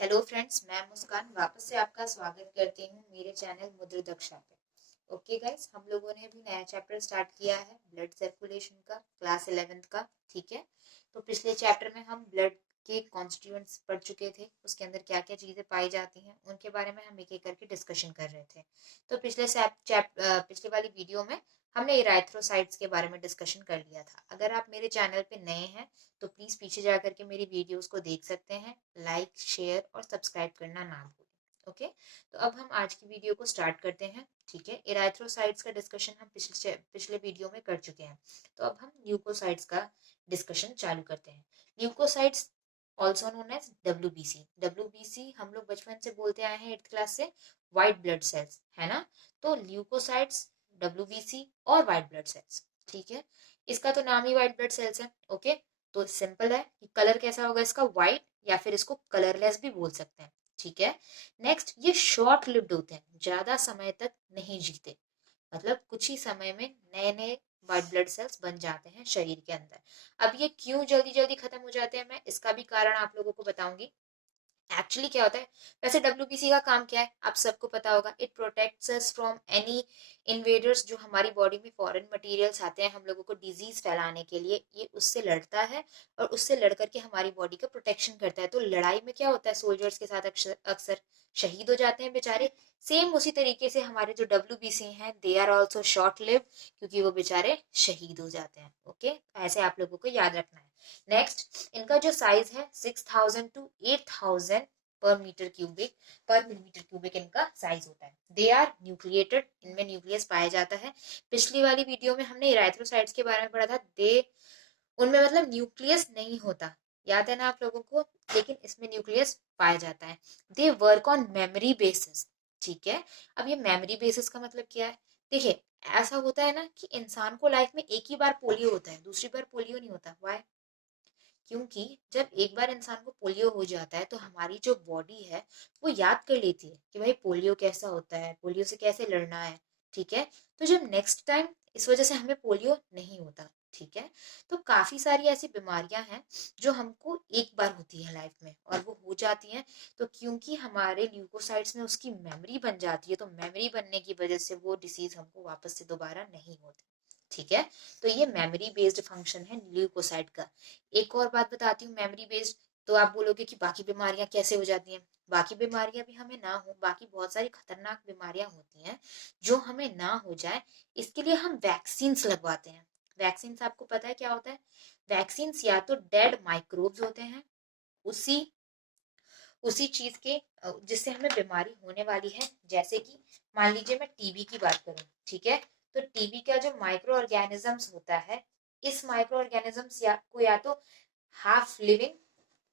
Hello friends, मैं मुस्कान वापस से आपका स्वागत करती हूँ मेरे चैनल मुद्र दक्षा पे। ओके गाइस, हम लोगों ने अभी नया चैप्टर स्टार्ट किया है ब्लड सर्कुलेशन का, क्लास 11th का। ठीक है, तो पिछले चैप्टर में हम ब्लड के कॉन्स्टिट्यूएंट्स पढ़ चुके थे, उसके अंदर क्या क्या चीजें पाई जाती हैं उनके बारे में हम एक एक करके डिस्कशन कर रहे थे। तो पिछले वाली वीडियो में हमने इराइथ्रोसाइट्स के बारे में डिस्कशन कर लिया था। अगर आप मेरे चैनल पे नए हैं तो प्लीज पीछे जा करके मेरी वीडियोस को देख सकते हैं। लाइक, शेयर और सब्सक्राइब करना ना भूलें। ओके, तो अब हम आज की वीडियो को स्टार्ट करते हैं। ठीक है, इराइथ्रोसाइट्स का डिस्कशन हम पिछले वीडियो में कर चुके हैं, तो अब हम ल्यूकोसाइट्स का डिस्कशन चालू करते हैं। Leukocytes also known as WBC. WBC हम लोग बचपन से बोलते आए हैं 8th क्लास से, व्हाइट ब्लड सेल्स, है ना। तो ल्यूकोसाइट्स, डब्ल्यूबीसी और व्हाइट ब्लड सेल्स। ठीक है, इसका तो नाम ही व्हाइट ब्लड सेल्स है। ओके, तो सिंपल है कि कलर कैसा होगा इसका, व्हाइट, या फिर इसको कलरलेस भी बोल सकते हैं। ठीक है, नेक्स्ट, ये शॉर्ट लिव्ड होते हैं, ज्यादा समय तक नहीं जीते। मतलब कुछ ही समय में नए नए व्हाइट ब्लड सेल्स बन जाते हैं शरीर के अंदर। अब ये क्यों जल्दी जल्दी खत्म हो जाते हैं, मैं इसका भी कारण आप लोगों को बताऊंगी। एक्चुअली क्या होता है, वैसे डब्ल्यूबीसी का काम क्या है आप सबको पता होगा। It protects us from any invaders, जो हमारी बॉडी में फॉरेन मटेरियल्स आते हैं हम लोगों को डिजीज फैलाने के लिए, ये उससे लड़ता है और उससे लड़ करके हमारी बॉडी का प्रोटेक्शन करता है। तो लड़ाई में क्या होता है, सोल्जर्स के साथ अक्सर अक्सर शहीद हो जाते हैं बेचारे। सेम उसी तरीके से हमारे जो डब्ल्यूबीसी हैं, they are also short live, क्योंकि वो बेचारे शहीद हो जाते हैं। ओके, ऐसे आप लोगों को याद रखना है। नेक्स्ट, इनका जो साइज है 6000 टू 8000 पर मीटर क्यूबिक, पर मिलीमीटर क्यूबिक इनका साइज होता है। दे आर न्यूक्लिएटेड, इनमें न्यूक्लियस पाया जाता है। पिछली वाली वीडियो में हमने इराइथ्रोसाइट्स के बारे में पढ़ा था, दे उनमें मतलब न्यूक्लियस नहीं होता, याद है ना आप लोगों को, लेकिन इसमें न्यूक्लियस पाया जाता है। They work on memory basis. ठीक है, अब ये मेमोरी बेसिस का मतलब क्या है, देखिए, ऐसा होता है ना कि इंसान को लाइफ में एक ही बार पोलियो होता है, दूसरी बार पोलियो नहीं होता। वाई? क्योंकि जब एक बार इंसान को पोलियो हो जाता है तो हमारी जो बॉडी है वो याद कर लेती है कि भाई पोलियो कैसा होता है, पोलियो से कैसे लड़ना है। ठीक है, तो जब नेक्स्ट टाइम इस वजह से हमें पोलियो नहीं होता। ठीक है, तो काफी सारी ऐसी बीमारियां हैं जो हमको एक बार होती है लाइफ में और वो हो जाती हैं, तो क्योंकि हमारे ल्यूकोसाइट्स में उसकी मेमोरी बन जाती है, तो मेमोरी बनने की वजह से वो डिसीज हमको वापस से दोबारा नहीं होती। ठीक है, तो ये मेमोरी बेस्ड फंक्शन है ल्यूकोसाइट का। एक और बात बताती हूँ मेमोरी बेस्ड, तो आप बोलोगे कि बाकी बीमारियां कैसे हो जाती हैं। बाकी बीमारियां भी हमें ना हो, बाकी बहुत सारी खतरनाक बीमारियां होती हैं जो हमें ना हो जाए, इसके लिए हम वैक्सीन लगवाते हैं। वैक्सीन आपको पता है क्या होता है? वैक्सीन या तो डेड माइक्रोब्स होते हैं, उसी उसी चीज के जिससे हमें बीमारी होने वाली है। जैसे कि मान लीजिए मैं टीबी की बात करूं, ठीक है, तो टीबी का जो माइक्रो ऑर्गेनिजम्स होता है, इस माइक्रो ऑर्गेनिजम्स या तो हाफ लिविंग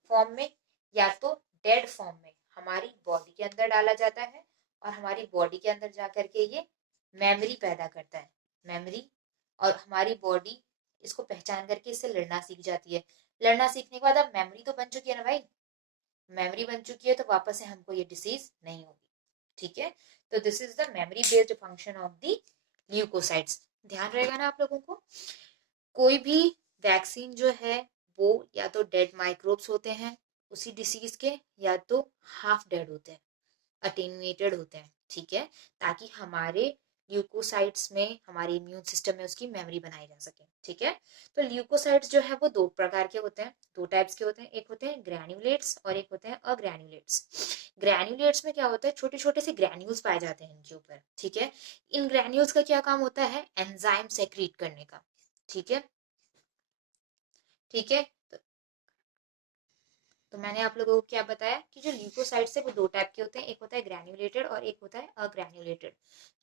फॉर्म में या तो डेड फॉर्म में हमारी बॉडी के अंदर डाला जाता है, और हमारी बॉडी के अंदर जा करके ये मेमोरी पैदा करता है। मेमोरी, और हमारी बॉडी इसको पहचान करके इससे लड़ना सीख जाती है। लड़ना सीखने के बाद अब मेमोरी तो बन चुकी है ना भाई, मेमोरी बन चुकी है, तो वापस से हमको ये डिसीज नहीं होगी। ठीक है, तो this is the memory based function of the leukocytes. ध्यान रहेगा ना आप लोगों को, कोई भी वैक्सीन जो है वो या तो डेड माइक्रोब्स होते हैं उसी डिसीज के, या तो हाफ डेड होते हैं, अटेन्यूएटेड होते हैं। ठीक है, ताकि हमारे ल्यूकोसाइट्स में, हमारे इम्यून सिस्टम में उसकी मेमोरी बनाई जा सके। ठीक है, तो ल्यूकोसाइट्स जो है वो दो प्रकार के होते हैं, दो टाइप्स के होते हैं। एक होते हैं ग्रैन्युलेट्स और एक होते हैं अग्रैन्युलेट्स। ग्रैन्युलेट्स में क्या होता है, छोटे छोटे से ग्रैन्यूल्स पाए जाते हैं इनके ऊपर। ठीक है, इन ग्रैन्यूल्स का क्या काम होता है, एंजाइम सेक्रीट करने का। ठीक है, ठीक है, तो मैंने आप लोगों को क्या बताया कि जो ल्यूकोसाइट्स है वो दो टाइप के होते हैं, एक होता है ग्रैन्युलेटेड और एक होता है अग्रैन्युलेटेड।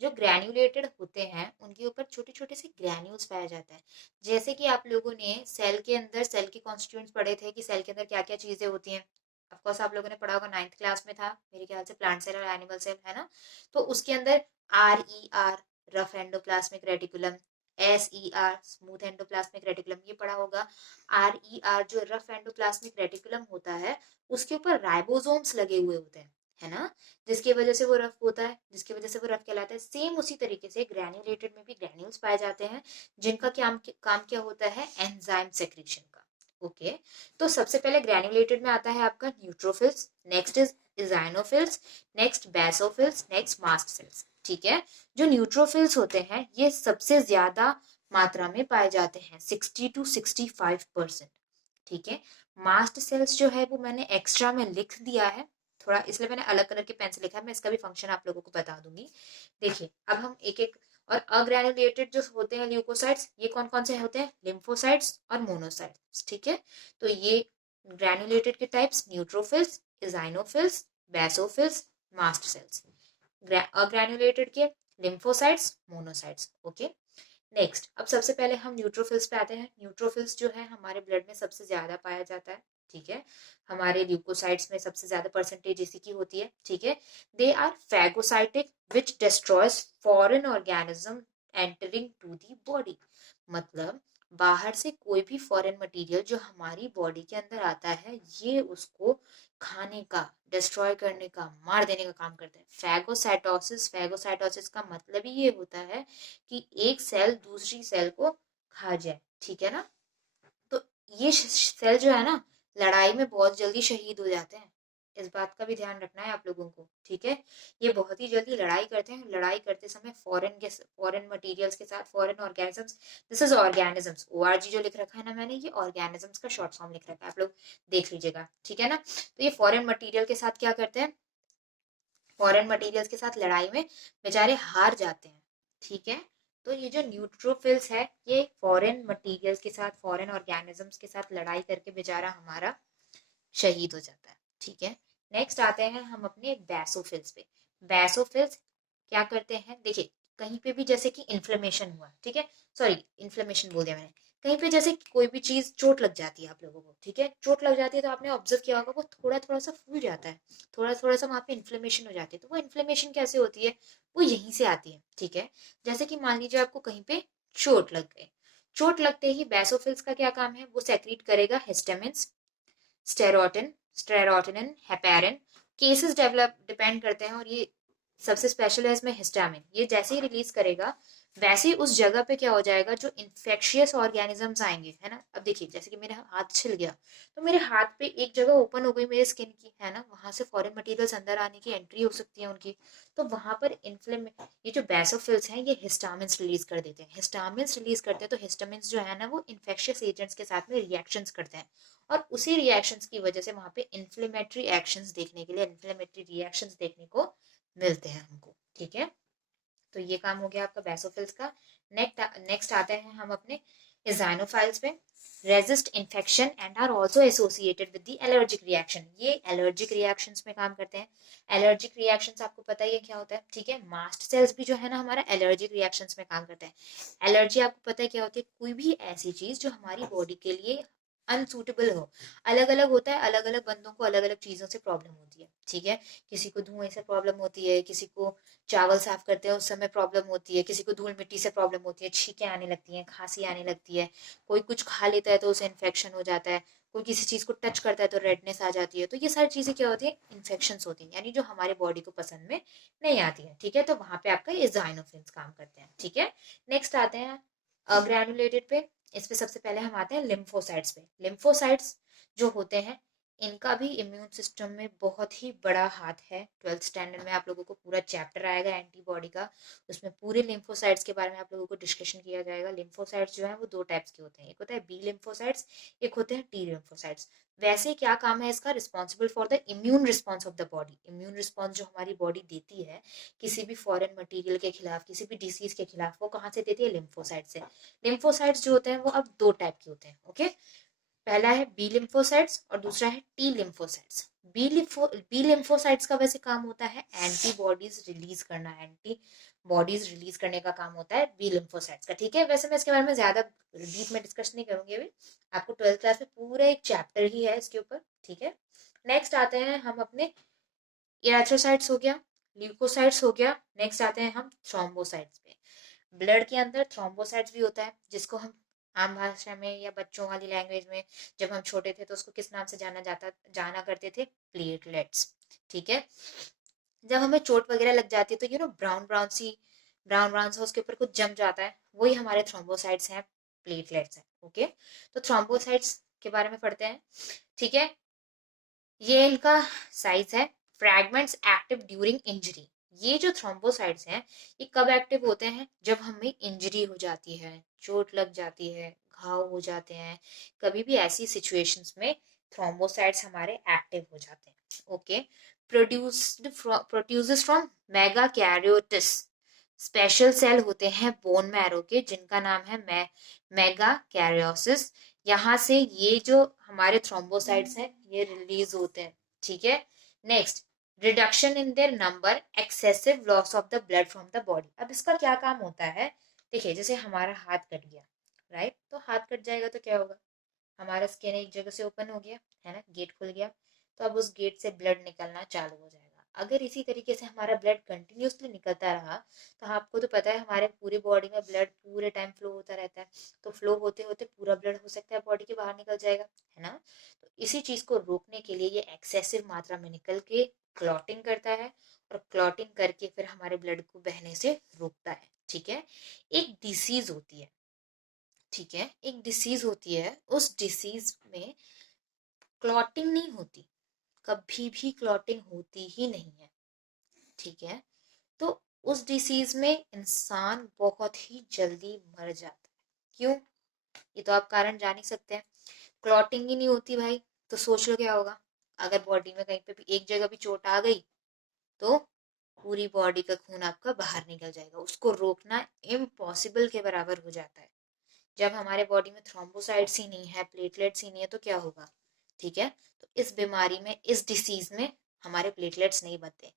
जो ग्रैन्युलेटेड होते हैं उनके ऊपर छोटे छोटे से ग्रैन्यूल्स पाया जाता है। जैसे कि आप लोगों ने सेल के अंदर सेल के कॉन्स्टिट्यूएंट्स पढ़े थे कि सेल के अंदर क्या क्या चीजें होती हैं। ऑफकोर्स आप लोगों ने पढ़ा होगा, 9th क्लास में था मेरे ख्याल से, प्लांट सेल और एनिमल सेल, है ना। तो उसके अंदर RER, rough endoplasmic reticulum, SER, smooth endoplasmic reticulum, ये पढ़ा होगा। RER जो रफ एंडोप्लाज्मिक रेटिकुलम होता है, उसके ऊपर राइबोसोम्स लगे हुए होते हैं, है ना, जिसकी वजह से वो रफ होता है, जिसकी वजह से वो रफ कहलाता है। सेम उसी तरीके से ग्रैन्युलेटेड में भी ग्रैन्यूल्स पाए जाते हैं, जिनका काम काम क्या होता है, एंजाइम सेक्रेशन का। ओके तो सबसे पहले ग्रैन्युलेटेड में आता है आपका neutrophils, next is eosinophils, next basophils, next mast cells. ठीक है, जो न्यूट्रोफिल्स होते हैं ये सबसे ज्यादा मात्रा में पाए जाते हैं 60 to 65%। ठीक है, मास्ट सेल्स जो है वो मैंने एक्स्ट्रा में लिख दिया है थोड़ा, इसलिए मैंने अलग कलर के पेन से लिखा है, मैं इसका भी फंक्शन आप लोगों को बता दूंगी। देखिए अब हम एक एक, और अग्रैन्युलेटेड जो होते हैं ल्यूकोसाइट्स, ये कौन कौन से होते हैं, लिम्फोसाइट्स और मोनोसाइट्स। ठीक है, तो ये ग्रैन्युलेटेड के types neutrophils, eosinophils, basophils, mast cells. Agranulated के लिम्फोसाइट्स, मोनोसाइट्स। ओके नेक्स्ट, अब सबसे पहले हम न्यूट्रोफिल्स पे आते हैं। न्यूट्रोफिल्स जो है हमारे ब्लड में सबसे ज्यादा पाया जाता है। ठीक है, हमारे ल्यूकोसाइट्स में सबसे ज्यादा परसेंटेज इसी की होती है। ठीक है, they are phagocytic which destroys foreign organism entering to the body. मतलब बाहर से कोई भी फॉरेन मटेरियल जो हमारी बॉडी के अंदर आता है, ये उसको खाने का, डिस्ट्रॉय करने का, मार देने का काम करता है। फैगोसाइटोसिस, फैगोसाइटोसिस का मतलब ही ये होता है कि एक सेल दूसरी सेल को खा जाए। ठीक है ना, तो ये सेल जो है ना, लड़ाई में बहुत जल्दी शहीद हो जाते हैं, इस बात का भी ध्यान रखना है आप लोगों को। ठीक है, ये बहुत ही जल्दी लड़ाई करते हैं, लड़ाई करते समय फॉरेन मटेरियल्स के साथ, foreign organisms, this is organisms, ORG जो लिख रखा है ना मैंने, ये ऑर्गेनिजम्स का शॉर्ट फॉर्म लिख रखा है, आप लोग देख लीजिएगा। ठीक है ना, तो ये फॉरेन मटीरियल के साथ क्या करते हैं, फॉरेन मटेरियल्स के साथ लड़ाई में बेचारे हार जाते हैं। ठीक है, तो ये जो न्यूट्रोफिल्स है ये फॉरेन मटेरियल्स के साथ, फॉरेन ऑर्गेनिजम्स के साथ लड़ाई करके बेचारा हमारा शहीद हो जाता है। ठीक है, नेक्स्ट आते हैं हम अपने बेसोफिल्स पे। बेसोफिल्स क्या करते हैं, देखिए कहीं पे भी जैसे कि इन्फ्लेमेशन हुआ, ठीक है, सॉरी इन्फ्लेमेशन बोल दिया मैंने, कहीं पे जैसे कोई भी चीज चोट लग जाती है आप लोगों को, ठीक है, चोट लग जाती है तो आपने ऑब्जर्व किया होगा वो थोड़ा थोड़ा सा फूल जाता है, थोड़ा थोड़ा सा वहां पे इन्फ्लेमेशन हो जाती है। तो वो इन्फ्लेमेशन कैसे होती है, वो यहीं से आती है। ठीक है, जैसे कि मान लीजिए आपको कहीं पे चोट लग गई, चोट लगते ही बेसोफिल्स का क्या काम है, वो सेक्रीट करेगा histamines, serotonin, serotonin, heparin. Cases develop depend करते हैं, और ये सबसे स्पेशल है इसमें हिस्टामिन। ये जैसे ही रिलीज करेगा वैसे ही उस जगह पे क्या हो जाएगा, जो इन्फेक्शियस ऑर्गेनिजम्स आएंगे, है ना। अब देखिए जैसे कि मेरा हाथ छिल गया, तो मेरे हाथ पे एक जगह ओपन हो गई मेरे स्किन की, है ना, वहां से फॉरेन मटेरियल्स अंदर आने की एंट्री हो सकती है उनकी, तो वहां पर इन्फ्लेम, ये जो बेसोफिल्स हैं ये हिस्टामिन्स रिलीज कर देते हैं। हिस्टामिन्स रिलीज करते हैं तो हिस्टामिन्स जो है ना वो इन्फेक्शियस एजेंट्स के साथ में रिएक्शंस करते हैं, और उसी रिएक्शंस की वजह से वहां पे इन्फ्लेमेटरी एक्शंस देखने के लिए, इन्फ्लेमेटरी रिएक्शंस देखने को मिलते हैं हमको। ठीक है, तो ये काम हो गया आपका बेसोफिल्स का। नेक्स्ट आते हैं हम अपने इजाइनोफाइल्स पे। Resist infection and are also associated with the allergic reaction. ये एलर्जिक रिएक्शंस में काम करते हैं। एलर्जिक रिएक्शंस आपको पता ही है क्या होता है, ठीक है। मास्ट सेल्स भी जो है ना हमारा एलर्जिक रिएक्शंस में काम करते हैं। एलर्जी आपको पता है क्या होती है, कोई भी ऐसी चीज जो हमारी बॉडी के लिए अनसूटेबल हो। अलग अलग होता है, अलग अलग बंदों को अलग अलग चीजों से प्रॉब्लम होती है। ठीक है, किसी को धुएं से प्रॉब्लम होती है, किसी को चावल साफ करते हैं उस समय प्रॉब्लम होती है, किसी को धूल मिट्टी से प्रॉब्लम होती है, छींकें आने लगती हैं, खांसी आने लगती है, कोई कुछ खा लेता है तो उसे इन्फेक्शन हो जाता है, कोई किसी चीज को टच करता है तो रेडनेस आ जाती है। तो ये सारी चीजें क्या होती है, इन्फेक्शन होती हैं, यानी जो हमारे बॉडी को पसंद में नहीं आती है। ठीक है, तो वहां पे आपका इजाइनोफिल्स काम करते हैं। ठीक है, नेक्स्ट आते हैं ग्रैनुलेटेड पे। इस पे सबसे पहले हम आते हैं लिम्फोसाइट्स पे। लिम्फोसाइट्स जो होते हैं इनका भी इम्यून सिस्टम में बहुत ही बड़ा हाथ है। 12th स्टैंडर्ड में आप लोगों को पूरा चैप्टर आएगा एंटीबॉडी का, उसमें पूरे लिम्फोसाइट्स के बारे में आप लोगों को डिस्कशन किया जाएगा। लिम्फोसाइट्स जो है वो दो टाइप्स के होते हैं, एक होता है बी लिम्फोसाइट्स, एक होते हैं टी लिम्फोसाइट्स। वैसे क्या काम है इसका, responsible for the immune response of the body. Immune response जो हमारी बॉडी देती है किसी भी फॉरेन मटीरियल के खिलाफ, किसी भी डिसीज के खिलाफ, वो कहाँ से देती है, लिम्फोसाइट से। लिम्फोसाइट्स जो होते हैं वो अब दो टाइप के होते हैं। ओके, पहला है बी लिम्फोसाइट्स और दूसरा है टी लिम्फोसाइट्स। बी लिम्फोसाइट्स का वैसे काम होता है एंटीबॉडीज रिलीज करना, एंटी बॉडीज रिलीज करने का काम होता है बी लिम्फोसाइट्स का। ठीक है, वैसे मैं इसके बारे में ज्यादा डीप में डिस्कस नहीं करूंगी अभी, आपको 12th क्लास में पूरा एक चैप्टर ही है इसके ऊपर। ठीक है, नेक्स्ट आते हैं हम अपने इरेथ्रोसाइट्स हो गया, ल्यूकोसाइट्स हो गया, नेक्स्ट आते हैं हम थ्रोम्बोसाइट्स पे। ब्लड के अंदर थ्रोम्बोसाइट्स भी होता है, जिसको हम आम भाषा में या बच्चों वाली लैंग्वेज में जब हम छोटे थे तो उसको किस नाम से जाना करते थे, प्लेटलेट्स। ठीक है, जब हमें चोट वगैरह लग जाती है तो ब्राउन ब्राउन सा उसके ऊपर कुछ जम जाता है, वही हमारे थ्रोम्बोसाइट्स हैं, प्लेटलेट्स हैं। ओके, तो थ्रोम्बोसाइट्स के बारे में पढ़ते हैं, ठीक है। ये इनका साइज है। Fragments active during injury. ये जो थ्रोम्बोसाइट्स हैं ये कब एक्टिव होते हैं? जब हमें इंजरी हो जाती है, चोट लग जाती है, घाव हो जाते हैं, कभी भी ऐसी सिचुएशंस में थ्रोम्बोसाइट्स हमारे एक्टिव हो जाते हैं। Okay. Produces from megakaryocytes. Special cell होते हैं बोन मैरो के जिनका नाम है मेगा कैरियोसिस। यहाँ से ये जो हमारे थ्रोम्बोसाइट्स हैं ये रिलीज होते हैं, ठीक है। Next, reduction in their number, excessive loss of the blood from the body. अब इसका क्या काम होता है? देखिए, जैसे हमारा हाथ कट गया, राइट, तो हाथ कट जाएगा तो क्या होगा? हमारा स्किन एक जगह से ओपन हो गया है ना, गेट खुल गया, तो अब उस गेट से ब्लड निकलना चालू हो जाएगा। अगर इसी तरीके से हमारा ब्लड कंटिन्यूसली निकलता रहा तो आपको तो पता है हमारे पूरी बॉडी में ब्लड पूरे टाइम फ्लो होता रहता है, तो फ्लो होते होते पूरा ब्लड हो सकता है बॉडी के बाहर निकल जाएगा, है ना। तो इसी चीज को रोकने के लिए ये एक्सेसिव मात्रा में निकल के क्लॉटिंग करता है, और क्लॉटिंग करके फिर हमारे ब्लड को बहने से रोकता है, ठीक है। एक डिसीज होती है, ठीक है, एक डिसीज होती है, उस डिसीज में क्लॉटिंग नहीं होती, कभी भी क्लॉटिंग होती ही नहीं है, ठीक है। तो उस डिसीज में इंसान बहुत ही जल्दी मर जाता है। क्यों? ये तो आप कारण जान ही सकते हैं। क्लॉटिंग ही नहीं होती भाई, तो सोच लो क्या होगा। अगर बॉडी में कहीं पे भी एक जगह भी चोट आ गई तो पूरी बॉडी का खून आपका बाहर निकल जाएगा, उसको रोकना इम्पॉसिबल के बराबर हो जाता है। जब हमारे बॉडी में थ्रोम्बोसाइट्स ही नहीं है, प्लेटलेट्स ही नहीं है, तो क्या होगा? ठीक है। तो इस बीमारी में, इस डिसीज में हमारे प्लेटलेट्स नहीं बनते।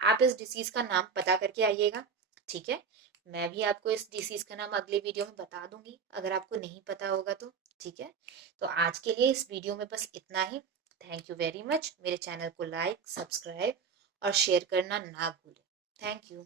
आप इस डिसीज का नाम पता करके आइएगा, ठीक है। मैं भी आपको इस डिसीज का नाम अगले वीडियो में बता दूंगी अगर आपको नहीं पता होगा तो, ठीक है। तो आज के लिए इस वीडियो में बस इतना ही। Thank you very much. मेरे चैनल को लाइक, सब्सक्राइब और शेयर करना ना भूलें। Thank you.